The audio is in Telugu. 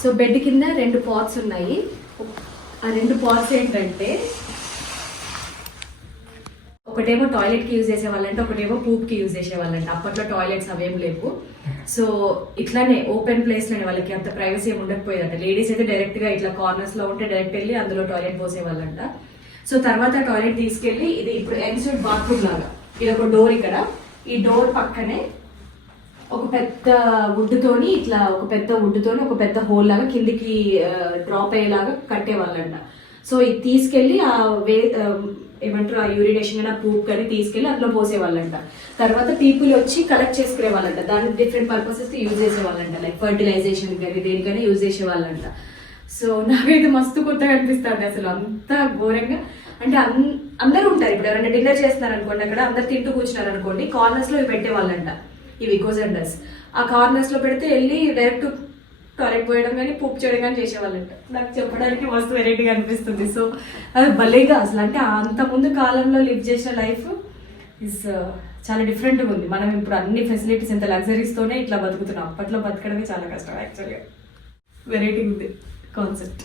సో బెడ్ కింద 2 పాట్స్ ఉన్నాయి. ఆ 2 పాట్స్ ఏంటంటే ఒకటేమో టాయిలెట్కి యూజ్ చేసేవాళ్ళంటే ఒకటేమో పూప్కి యూజ్ చేసేవాళ్ళంటే. అప్పట్లో టాయిలెట్స్ అవేం లేవు. సో ఇట్లానే ఓపెన్ ప్లేస్లోనే వాళ్ళకి అంత ప్రైవసీ ఏమి ఉండకపోయేదంట. లేడీస్ అయితే డైరెక్ట్గా ఇట్లా కార్నర్స్లో ఉంటే డైరెక్ట్ వెళ్ళి అందులో టాయిలెట్ పోసేవాళ్ళంట. సో తర్వాత టాయిలెట్ తీసుకెళ్ళి ఇది ఇప్పుడు ఎన్సూట్ బాత్రూమ్ లాగా ఇది ఒక డోర్. ఇక్కడ ఈ డోర్ పక్కనే ఒక పెద్ద వుడ్తోని ఇట్లా ఒక పెద్ద హోల్ లాగా కిందికి డ్రాప్ అయ్యేలాగా కట్టేవాళ్ళంట. సో ఇది తీసుకెళ్ళి ఆ ఏమంటారు ఆ యూరినేషన్ కానీ ఆ పూప్ కానీ తీసుకెళ్ళి అందులో పోసేవాళ్ళంట. తర్వాత పీపుల్ వచ్చి కలెక్ట్ చేసుకునే వాళ్ళంట. దాన్ని డిఫరెంట్ పర్పసెస్ యూజ్ చేసేవాళ్ళంట. లైక్ ఫర్టిలైజేషన్ కానీ దేనికైనా యూజ్ చేసేవాళ్ళంట. సో నాకైతే మస్తు కొత్తగా అనిపిస్తుంది అసలు. అంత ఘోరంగా అంటే అందరూ ఉంటారు. ఇప్పుడు ఎవరైనా డిన్నర్ చేస్తున్నారు అనుకోండి, అక్కడ అందరు తింటూ కూర్చున్నారు అనుకోండి, కార్నర్స్ లో ఇవి పెట్టేవాళ్ళంట. ఇవి గోజెండర్స్ ఆ కార్నర్స్ లో పెడితే వెళ్ళి డైరెక్ట్ టాయిలెట్ పోయడం కానీ పూప్ చేయడం కానీ చేసేవాళ్ళంట. నాకు చెప్పడానికి మస్తు వెరైటీగా అనిపిస్తుంది. సో అది భలేగా అసలు అంటే అంత ముందు కాలంలో లివ్ చేసిన లైఫ్ ఇస్ చాలా డిఫరెంట్గా ఉంది. మనం ఇప్పుడు అన్ని ఫెసిలిటీస్ ఎంత లగ్జరీస్తోనే ఇట్లా బతుకుతున్నాం. అప్పట్లో బతకడమే చాలా కష్టం. యాక్చువల్గా వెరైటీ ఉంది కాన్సెప్ట్.